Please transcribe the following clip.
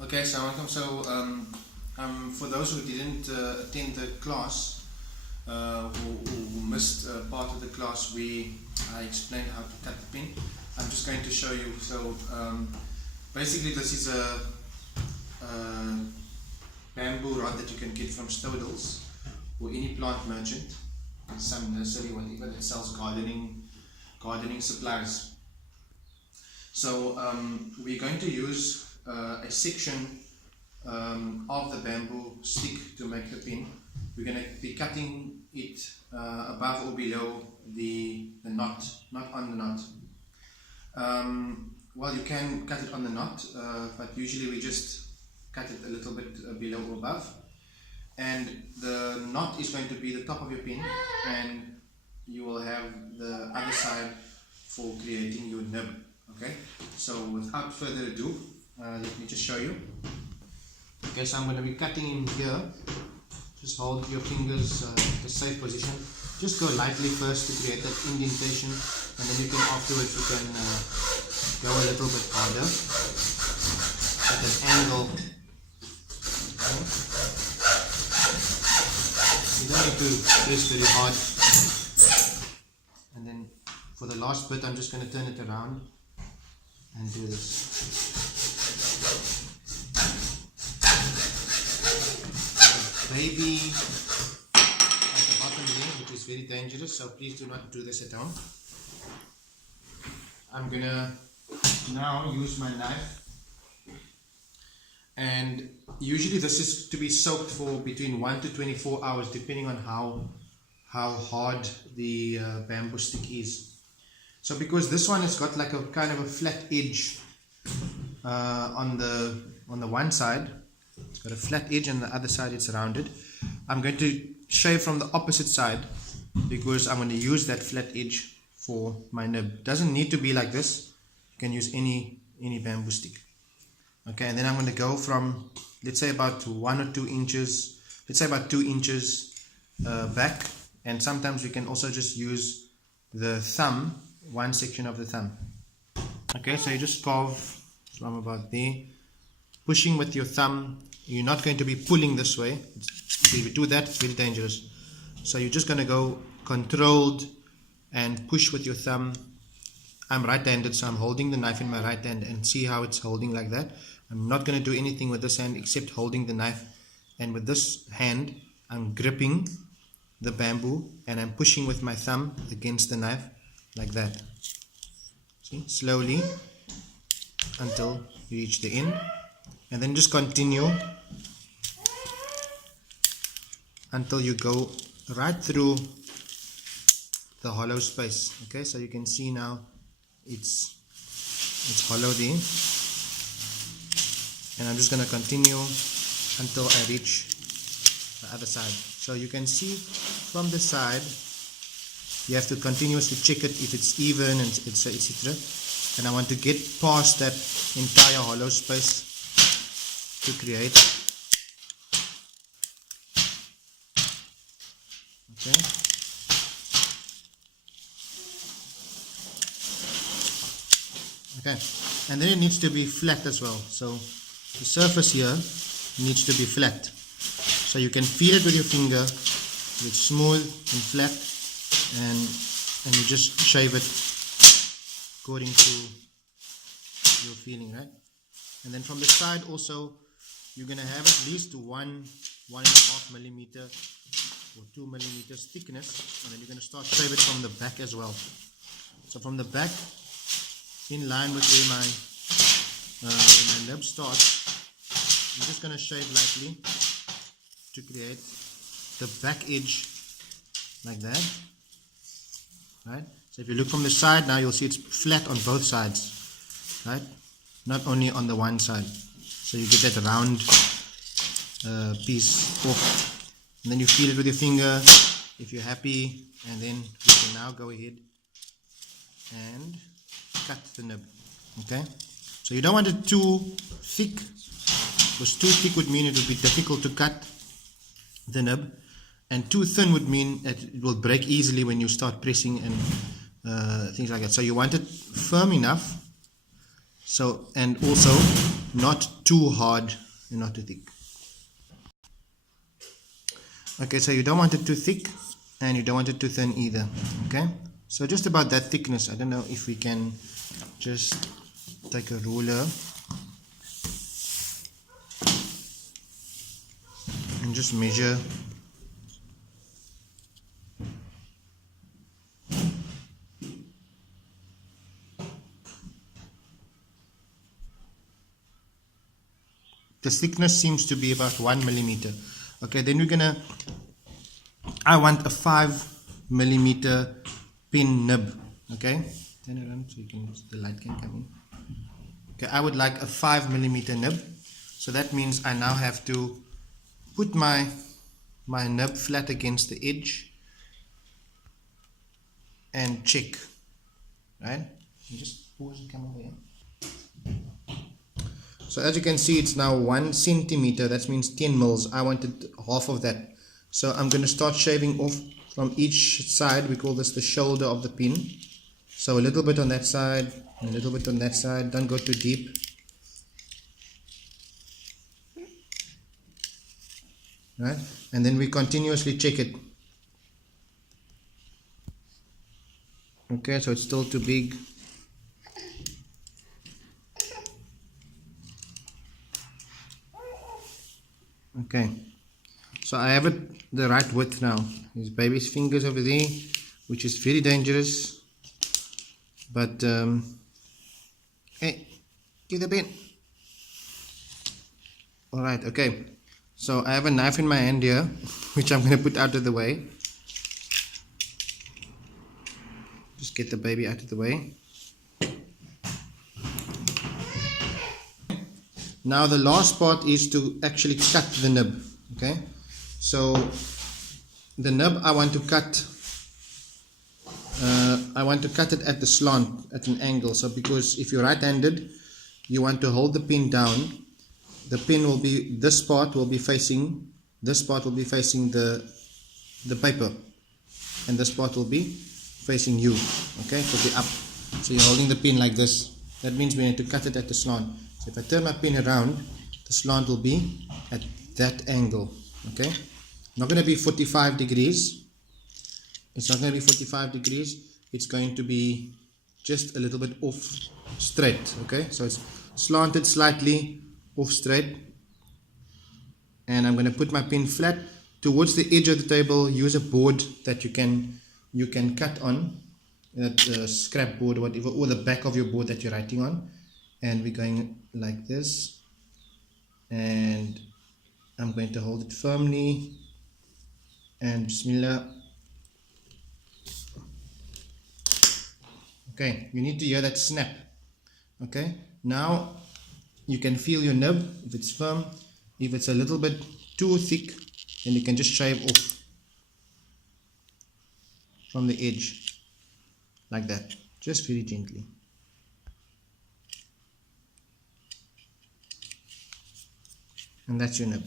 Okay, so welcome. For those who didn't attend the class, who missed part of the class, I explained how to cut the pin. I'm just going to show you. Basically, this is a bamboo rod that you can get from Stodels or any plant merchant, some nursery, whatever that sells gardening supplies. So we're going to use a section of the bamboo stick to make the pin. We're going to be cutting it above or below the knot, not on the knot. Well, you can cut it on the knot, but usually we just cut it a little bit below or above. And the knot is going to be the top of your pin, and you will have the other side for creating your nib. Okay, so without further ado, let me just show you. Okay, so I'm going to be cutting in here. Just hold your fingers in a safe position. Just go lightly first to create that indentation, and then you can afterwards go a little bit harder at an angle. Okay. You don't need to press very hard. And then for the last bit, I'm just going to turn it around and do this. Maybe at the bottom there, which is very dangerous, so please do not do this at home. I'm gonna now use my knife, and usually this is to be soaked for between 1 to 24 hours depending on how hard the bamboo stick is. So because this one has got like a kind of a flat edge on the one side, it's got a flat edge, and the other side it's rounded. I'm going to shave from the opposite side because I'm going to use that flat edge for my nib. Doesn't need to be like this. You can use any bamboo stick. Okay, and then I'm going to go from, let's say about 1 or 2 inches, let's say about 2 inches back, and sometimes we can also just use the thumb, one section of the thumb. Okay, so you just carve from about there, pushing with your thumb. You're not going to be pulling this way. If you do that, it's very dangerous. So you're just going to go controlled and push with your thumb. I'm right-handed, so I'm holding the knife in my right hand, and see how it's holding like that. I'm not going to do anything with this hand except holding the knife, and with this hand I'm gripping the bamboo and I'm pushing with my thumb against the knife like that. See, slowly until you reach the end, and then just continue until you go right through the hollow space. Okay, so you can see now it's hollow there, and I'm just going to continue until I reach the other side. So you can see from the side you have to continuously check it if it's even, and etc. And I want to get past that entire hollow space to create. Okay. Okay, and then it needs to be flat as well. So the surface here needs to be flat. So you can feel it with your finger. It's smooth and flat, and you just shave it according to your feeling, right? And then from the side also, you're going to have at least 1.5 millimeter or 2 millimeters thickness, and then you're going to start shave it from the back as well. So from the back, in line with where my nib starts, I'm just going to shave lightly to create the back edge like that, right? So if you look from the side now, you'll see it's flat on both sides, right? Not only on the one side. So you get that round piece off. And then you feel it with your finger if you're happy, and then you can now go ahead and cut the nib. Okay, so you don't want it too thick, because too thick would mean it would be difficult to cut the nib, and too thin would mean it will break easily when you start pressing and things like that. So you want it firm enough So, and also not too hard and not too thick. Okay, so you don't want it too thick and you don't want it too thin either. Okay, so just about that thickness. I don't know if we can just take a ruler and just measure. The thickness seems to be about 1 millimeter. Okay, then we're gonna, I want a 5 millimeter pin nib. Okay, turn it on so the light can come in. Okay, I would like a 5 millimeter nib. So that means I now have to put my nib flat against the edge and check. Right? You just pause and come over here. So as you can see, it's now 1 centimeter. That means 10 mils. I wanted half of that. So I'm going to start shaving off from each side. We call this the shoulder of the pin. So a little bit on that side, a little bit on that side. Don't go too deep. Right? And then we continuously check it. Okay, so it's still too big. Okay, so I have it the right width now. His baby's fingers over there, which is very dangerous. But hey, give the pen. All right, okay. So I have a knife in my hand here, which I'm going to put out of the way. Just get the baby out of the way. Now the last part is to actually cut the nib. Okay, so the nib I want to cut. I want to cut it at the slant, at an angle. So because if you're right-handed, you want to hold the pin down. The pin will be, this part will be facing, this part will be facing the paper, and this part will be facing you. Okay, it will be up. So you're holding the pin like this. That means we need to cut it at the slant. So if I turn my pin around, the slant will be at that angle. Okay, not going to be 45 degrees. It's not going to be 45 degrees. It's going to be just a little bit off straight. Okay, so it's slanted slightly off straight. And I'm going to put my pin flat towards the edge of the table. Use a board that you can cut on, that scrap board or whatever, or the back of your board that you're writing on. And we're going like this, and I'm going to hold it firmly, and Bismillah. Okay, you need to hear that snap. Okay, now you can feel your nib, if it's firm. If it's a little bit too thick, then you can just shave off from the edge like that, just very gently. And that's your nib.